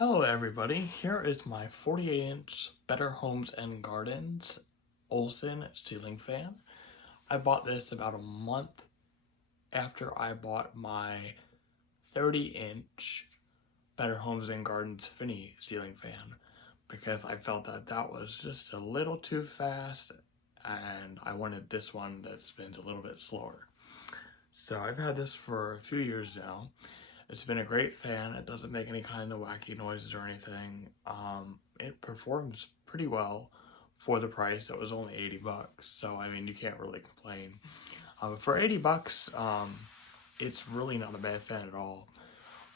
Hello everybody, here is my 48-inch Better Homes and Gardens Olson ceiling fan. I bought this about a month after I bought my 30-inch Better Homes and Gardens Finney ceiling fan because I felt that that was just a little too fast and I wanted this one that spins a little bit slower. So I've had this for a few years now. It's been a great fan. It doesn't make any kind of wacky noises or anything. It performs pretty well for the price. It was only 80 bucks, so I mean you can't really complain. For 80 bucks, it's really not a bad fan at all.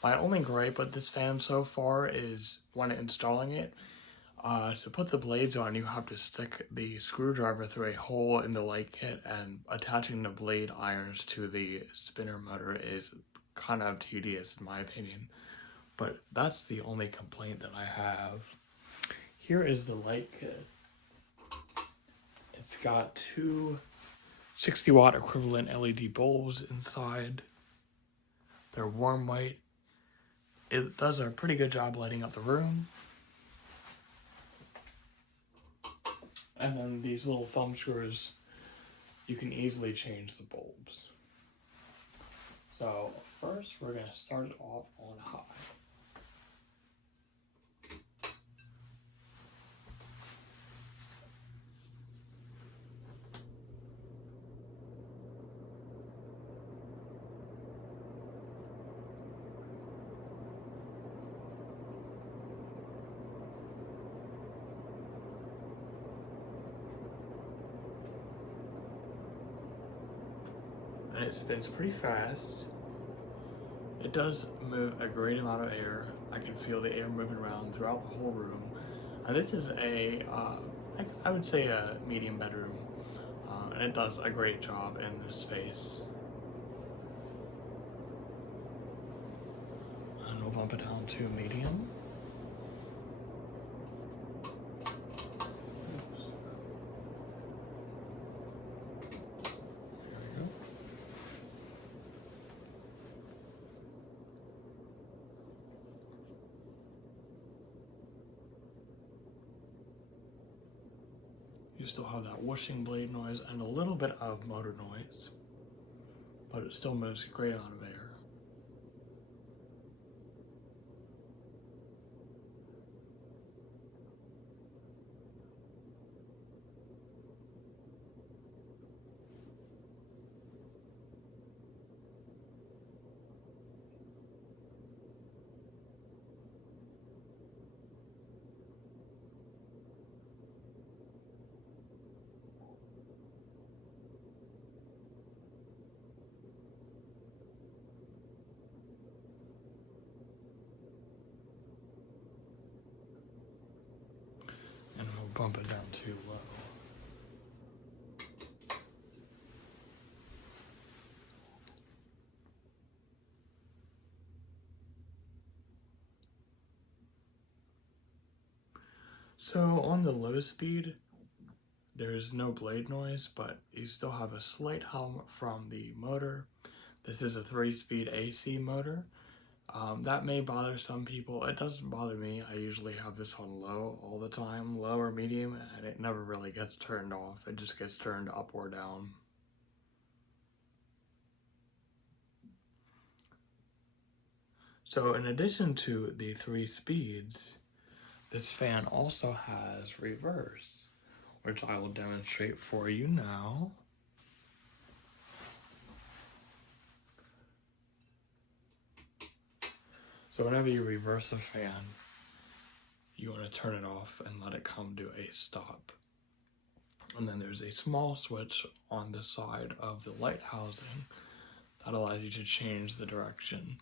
My only gripe with this fan so far is when installing it, to put the blades on, you have to stick the screwdriver through a hole in the light kit, and attaching the blade irons to the spinner motor is kind of tedious in my opinion. But that's the only complaint that I have. Here is the light kit. It's got two 60-watt equivalent LED bulbs inside. They're warm white. It does a pretty good job lighting up the room. And then these little thumb screws, you can easily change the bulbs. So first we're going to start it off on high. And it spins pretty fast. It does move a great amount of air. I can feel the air moving around throughout the whole room. And this is I would say a medium bedroom, and it does a great job in this space. And we'll bump it down to medium. You still have that whooshing blade noise and a little bit of motor noise, but it still moves a great amount of air. And we'll bump it down too low. So on the low speed, there's no blade noise, but you still have a slight hum from the motor. This is a 3-speed AC motor. That may bother some people. It doesn't bother me. I usually have this on low all the time, low or medium, and it never really gets turned off. It just gets turned up or down. So in addition to the 3 speeds, this fan also has reverse, which I will demonstrate for you now. So whenever you reverse a fan, you want to turn it off and let it come to a stop. And then there's a small switch on the side of the light housing that allows you to change the direction.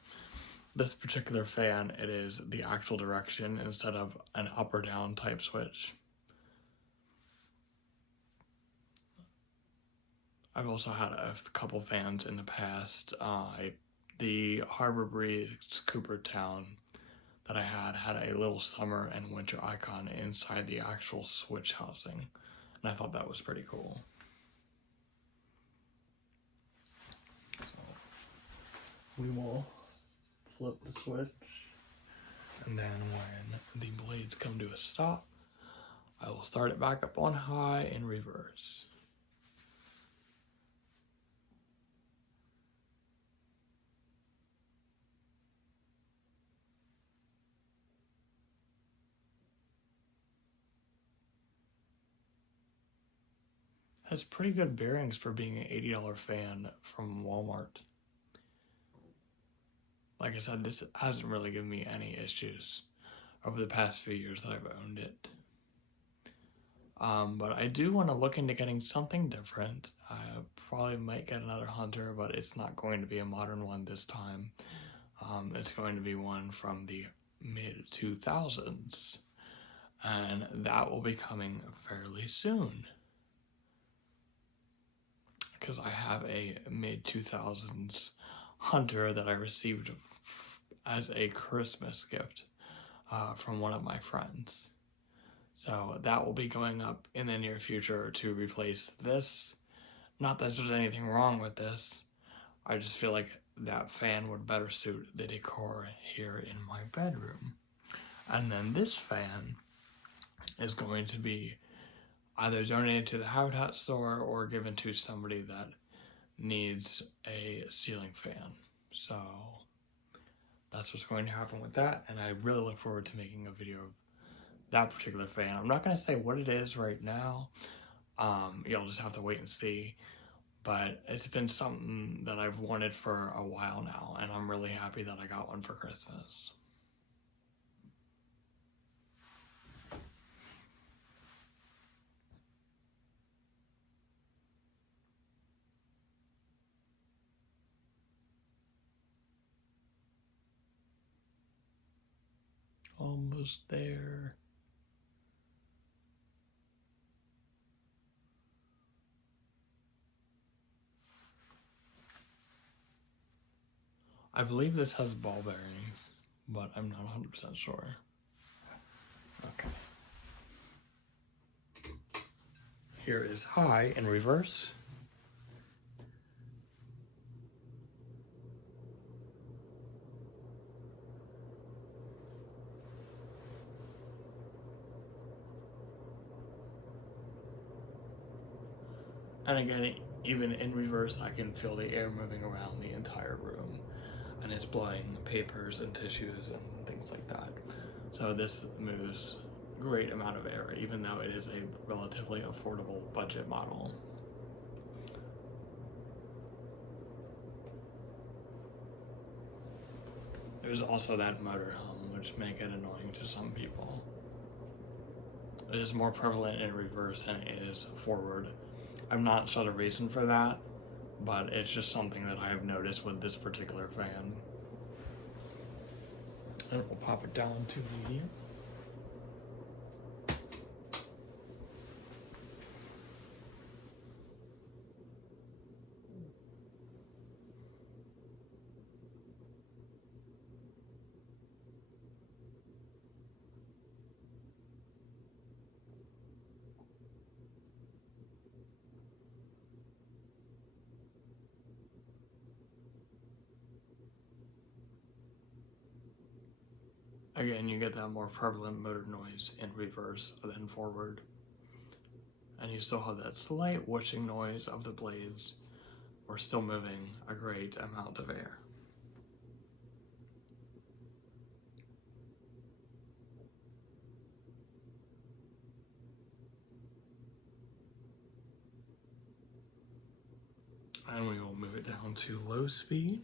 This particular fan, it is the actual direction instead of an up or down type switch. I've also had a couple fans in the past. The Harbor Breeze Coopertown that I had a little summer and winter icon inside the actual switch housing, and I thought that was pretty cool. So we will flip the switch, and And then when the blades come to a stop, I will start it back up on high in reverse. Has pretty good bearings for being an $80 fan from Walmart. Like I said, this hasn't really given me any issues over the past few years that I've owned it. But I do want to look into getting something different. I probably might get another Hunter, but it's not going to be a modern one this time. It's going to be one from the mid-2000s, and that will be coming fairly soon. Because I have a mid-2000s Hunter that I received as a Christmas gift from one of my friends. So that will be going up in the near future to replace this. Not that there's anything wrong with this. I just feel like that fan would better suit the decor here in my bedroom. And then this fan is going to be either donated to the Habitat store or given to somebody that needs a ceiling fan. So that's what's going to happen with that, and I really look forward to making a video of that particular fan. I'm not going to say what it is right now. You'll just have to wait and see. But it's been something that I've wanted for a while now, and I'm really happy that I got one for Christmas. Almost there. I believe this has ball bearings, but I'm not 100% sure. Okay. Here is high in reverse. And again, even in reverse, I can feel the air moving around the entire room, and it's blowing papers and tissues and things like that. So this moves a great amount of air, even though it is a relatively affordable budget model. There's also that motor hum, which may get annoying to some people. It is more prevalent in reverse than it is forward. I'm not sure the reason for that, but it's just something that I have noticed with this particular fan. And we'll pop it down to medium. Again, you get that more prevalent motor noise in reverse than forward. And you still have that slight whooshing noise of the blades. We're still moving a great amount of air. And we will move it down to low speed.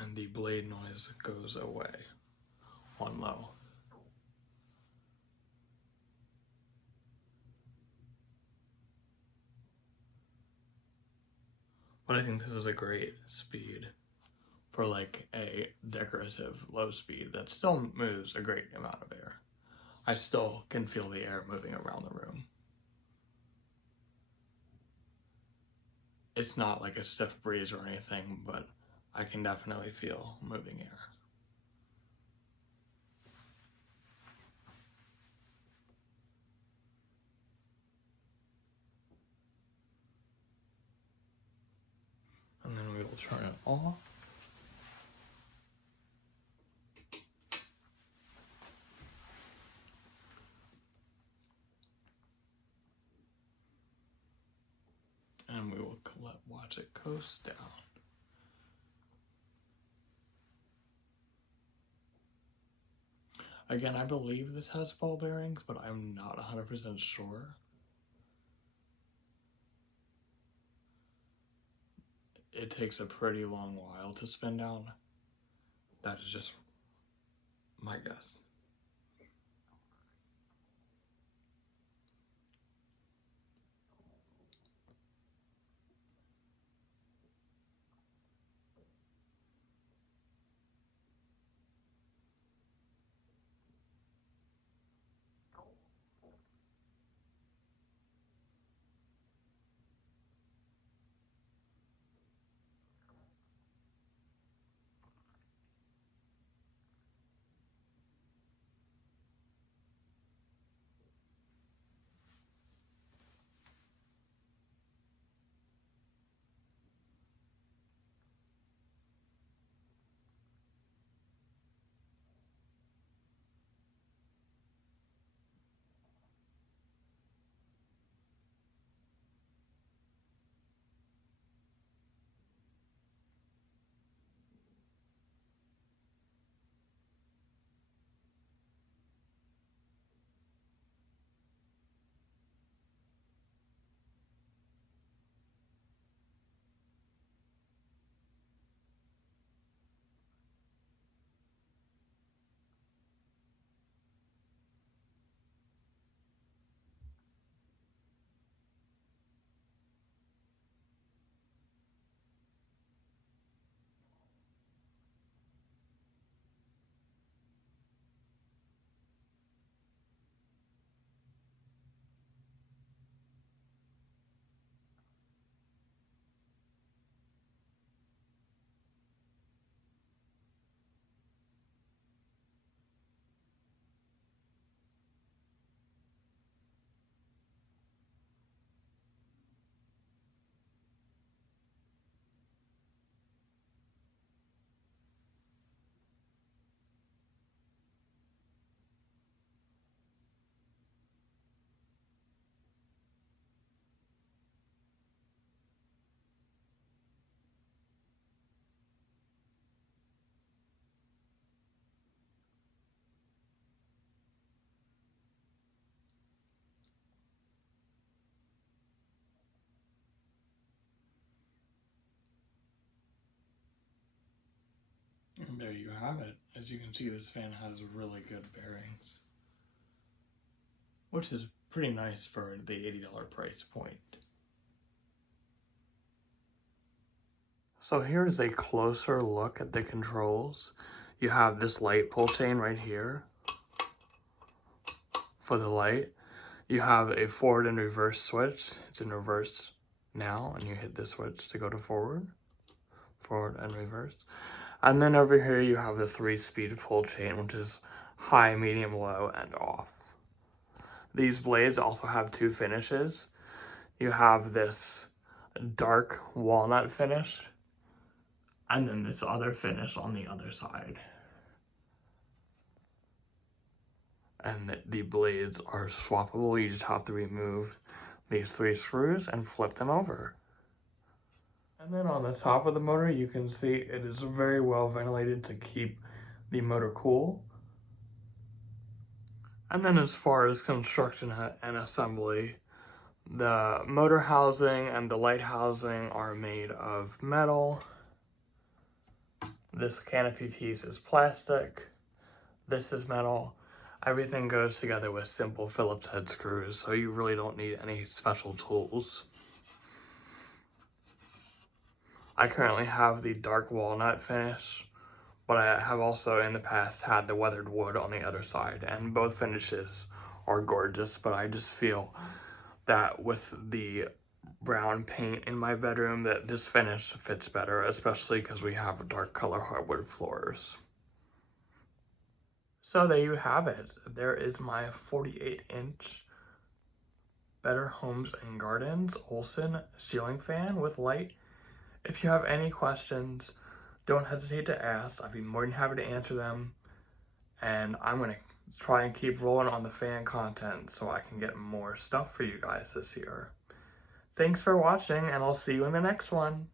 And the blade noise goes away on low. But I think this is a great speed for like a decorative low speed that still moves a great amount of air. I still can feel the air moving around the room. It's not like a stiff breeze or anything, but I can definitely feel moving air. And then we will turn it off. And we will watch it coast down. Again, I believe this has ball bearings, but I'm not 100% sure. It takes a pretty long while to spin down. That is just my guess. And there you have it. As you can see, this fan has really good bearings, which is pretty nice for the $80 price point. So here's a closer look at the controls. You have this light pull chain right here for the light. You have a forward and reverse switch. It's in reverse now, and you hit the switch to go to forward and reverse. And then over here you have the 3-speed pull chain, which is high, medium, low, and off. These blades also have 2 finishes. You have this dark walnut finish, and then this other finish on the other side. And the blades are swappable. You just have to remove these 3 screws and flip them over. And then on the top of the motor, you can see it is very well ventilated to keep the motor cool. And then as far as construction and assembly, the motor housing and the light housing are made of metal. This canopy piece is plastic. This is metal. Everything goes together with simple Phillips head screws, so you really don't need any special tools. I currently have the dark walnut finish, but I have also in the past had the weathered wood on the other side, and both finishes are gorgeous, but I just feel that with the brown paint in my bedroom that this finish fits better, especially because we have dark color hardwood floors. So there you have it. There is my 48-inch Better Homes and Gardens Olson ceiling fan with light. If you have any questions, don't hesitate to ask. I'd be more than happy to answer them. And I'm going to try and keep rolling on the fan content so I can get more stuff for you guys this year. Thanks for watching, and I'll see you in the next one.